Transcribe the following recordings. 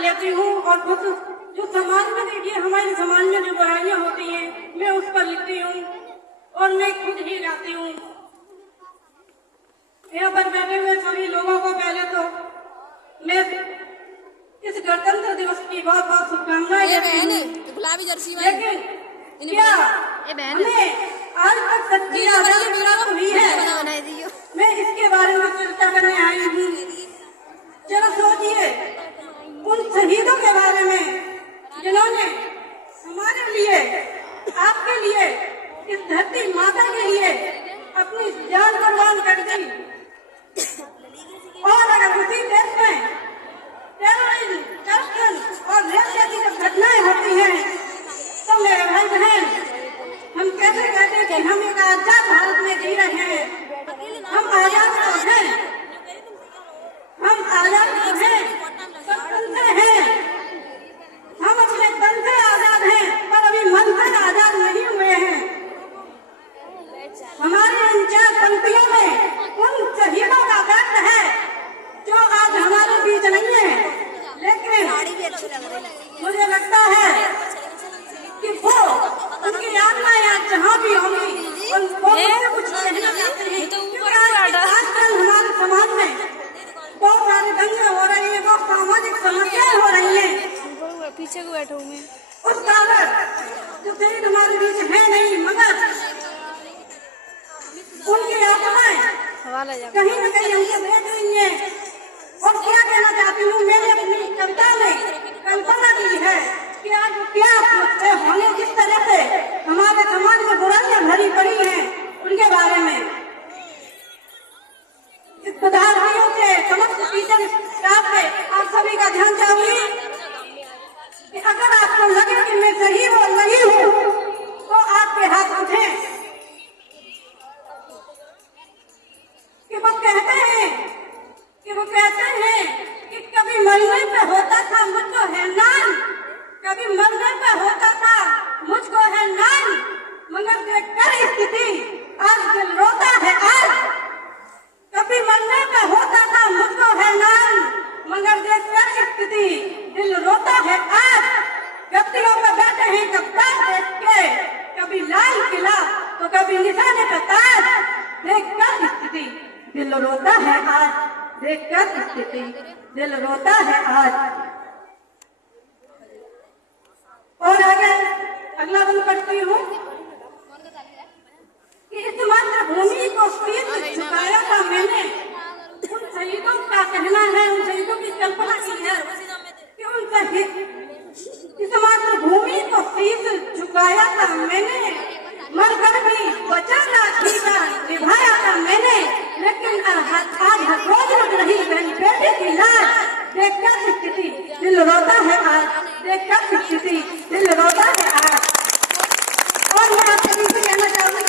लेती हूँ और कुछ जो समाज में देखिए हमारे समाज में जो बुराइयां होती हैं मैं उस पर लिखती हूँ और मैं खुद ही गाती हूँ। यहाँ पर बैठे हुए सभी लोगों को पहले तो मैं इस गणतंत्र दिवस की बहुत बहुत शुभकामनाएं देती हूँ। गुलाबी जर्सी में लेकिन क्या हमें आज तक सच्ची आजादी प्राप्त हुई है? मैं इसके बारे में चर्चा करने आई हूँ। जरा सोचिए उन शहीदों के बारे में जिन्होंने हमारे लिए, आपके लिए, इस धरती माता के लिए अपनी जान कुर्बान कर दी। और अगर उसी देश में टेररिज्म, करप्शन और रेप जैसी जब घटनाएं होती हैं तो मेरे भाई बहन हम कैसे कहते हैं कि हम एक आजाद भारत में जी रहे हैं? हम आजाद तो हैं, हम आजाद तो हैं, स्वतंत्र हैं, हम अपने तन से आजाद हैं, पर अभी मन से आजाद नहीं हुए हैं। हमारे इन चार पंक्तियों में उन शहीदों का दर्द है जो आज हमारे बीच नहीं है, लेकिन मुझे लगता है कि वो उनकी आत्माएं आज जहाँ भी होंगी उनको कुछ कहना चाहते हैं, क्योंकि आजकल हमारे समाज में बहुत सारे दंगे हो रही है, बहुत सामाजिक समस्याएं हो रही हैं। पीछे को बैठा हूँ मैं। उस कारण जो शहीद हमारे बीच है नहीं, मगर उनकी आत्माएं कहीं न कहीं हमसे भेज रही है। और क्या कहना चाहती हूँ, मैंने अपनी कविता में कल्पना की है कि आज क्या सोचते होंगे, किस तरह से हमारे समाज में बुराइयां भरी पड़ी हैं, उनके बारे में विद्यार्थियों से समस्त टीचर स्टाफ पे आप सभी का ध्यान चाहूंगी कि अगर आपको लगे कि मैं सही और नहीं हूँ तो आपके हाथ उठें। कि कभी मरने पे होता था मुझको हैरान, कभी मरने पे होता था मुझको हैरान, मगर देखकर स्थिति आज दिल रोता है आज। कभी मरने पे होता था मुझको हैरान, मगर देखकर स्थिति दिल रोता है आज। गद्दियों पे बैठे हैं गद्दार देख के, कभी लाल किला तो कभी निशाने पे ताज, देखकर स्थिति दिल रोता है आज, देखकर स्थिति दिल रोता है आज। और आगे अगला बंद पढ़ती हूँ कि इस मातृभूमि को शीश झुकाया था मैंने। उन शहीदों का कहना है, उन शहीदों की कल्पना की है कि उन शहीद इस मातृभूमि को शीश झुकाया था मैंने, मरकर भी बचा था, निभाया था मैंने, लेकिन आज हर रोज लग रही मेरी बेटी की लाश, देखकर स्थिति दिल रोता है आज, देखकर स्थिति दिल रोता है आज। और मैं आप सभी से कहना चाहूँगी,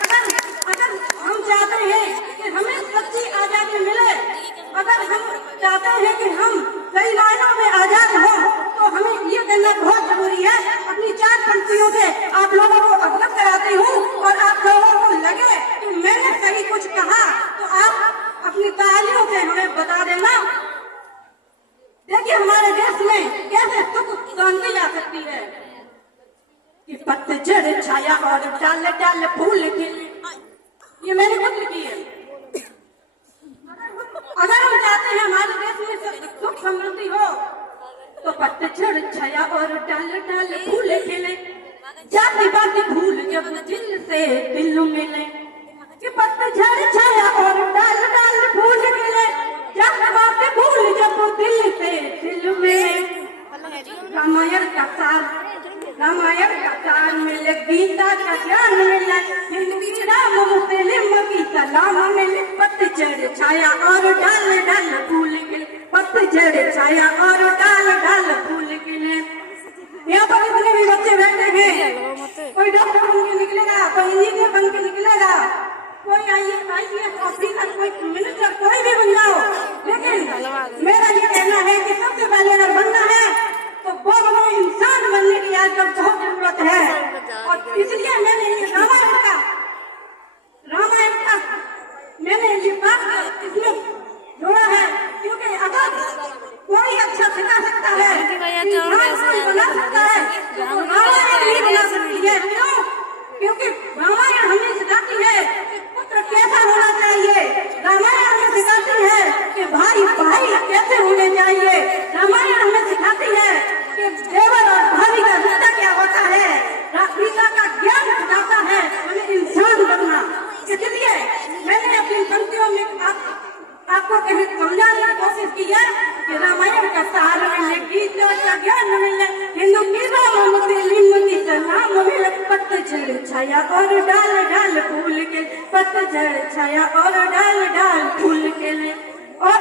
अगर हम चाहते हैं कि हमें सच्ची आजादी मिले, अगर हम चाहते हैं कि हम कई मायनों में आजाद हो, तो हमें ये करना बहुत जरूरी है। अपनी चार पंक्तियों से आप लोगों को अवगत कराती हूँ और आप लोगों को लगे कि मैंने सही कुछ कहा तो आप अपनी तालियों से हमें बता देना। देखिए हमारे देश में कैसे सुख शांति आ सकती है कि पतझड़ छाया और डाल डाल फूल खिले, ये मैंने खुद लिखी है। अगर हम चाहते हैं हमारे देश में सुख समृद्धि हो तो पतझड़ छाया और डाल डाल फूल खिले, जाति बात भूल जब दिल से दिल मिले, कि पतझड़ छाया और डाल डाल फूल खिले, जाति बात भूल जब दिल से दिल मिले। रामायण का सार मिले, गीता का ज्ञान मिले, हिंदू राम मुस्लिम की सलाम मिले, पतझड़ छाया और डाल डाल फूल खिले, पतझड़ छाया और डाल डाल फूल खिले। यहाँ पर इतने भी बच्चे बैठे हैं, कोई डॉक्टर बन के निकलेगा, कोई इंजीनियर बन के निकलेगा, कोई IAS ऑफिसर, कोई मिनिस्टर, कोई भी बन जाओ, लेकिन मेरा ये कहना है कि सबसे पहले अगर बनना है तो वो इंसान बनने की आजकल बहुत जरूरत है। और इसलिए मैंने ये रामायण का मैंने ये बात इसमें जोड़ा है, क्योंकि अगर कोई अच्छा सिखा सकता है छाया और डाल डाल फूल के, पतझड़ छाया और डाल डाल फूल के लिए। और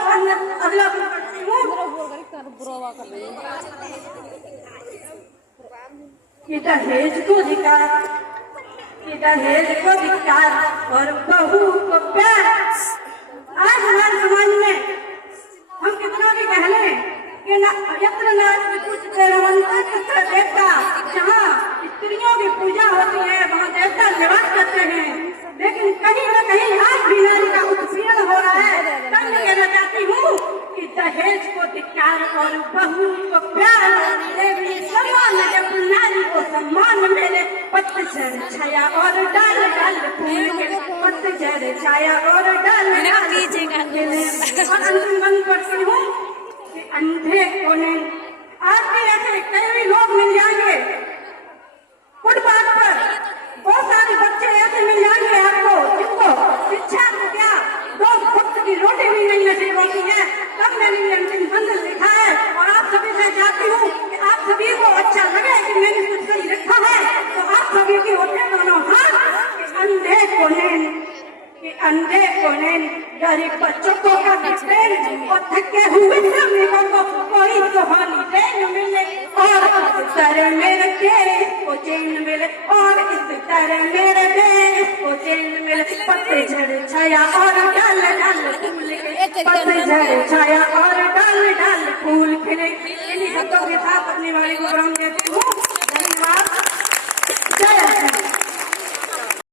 अगला पढ़ती हूँ कि दहेज को धिकार, कि दहेज को धिकार और बहू को प्यार। आज हमारे समाज में हम कितना भी कह लें कि यत्र नास्ति पूज्यते रमन्ते तत्र देवता, जहाँ स्त्रियों की पूजा होती है वहाँ देवता निवास करते हैं, लेकिन कहीं न कहीं आज भी नारी का उत्पीड़न हो रहा है। तब मैं कहना चाहती हूँ कि दहेज को धिक्कार और बहू को प्यार, सम्मान जब नारी को सम्मान मिले, पतझड़ छाया और डाल डाल फूल के, पतझड़ छाया और डाल डाल मिले। और अंतिम बंद करती हूँ कि अंधे को नहीं, आपके ऐसे कई लोग मिल जाएंगे फुटपाथ पर, बहुत सारे बच्चे ऐसे मिल जाएंगे आपको जिनको शिक्षा को क्या 2 वक्त की रोटी भी नहीं नसीब होती है। तब मैंने ये अंतिम बंद लिखा है और आप सभी से चाहती हूँ कि आप सभी को अच्छा लगे कि मैंने कुछ सही लिखा है, तो आप सभी की होते दोनों हाथ कि अंधे को नहीं, कि अंधे को नहीं, गरीब बच्चों को पेन और थके हुए श्रमिकों को कोई सुहानी देन मिले, और इस तरह मेरे देश को चैन मिले, और इस तरह मेरे देश को चैन मिले। पतझड़ छाया और डाल डाल फूल के, पतझड़ छाया और डाल डाल फूल खिले। इन्हीं शब्दों के साथ अपनी वाणी को विराम देती हूँ।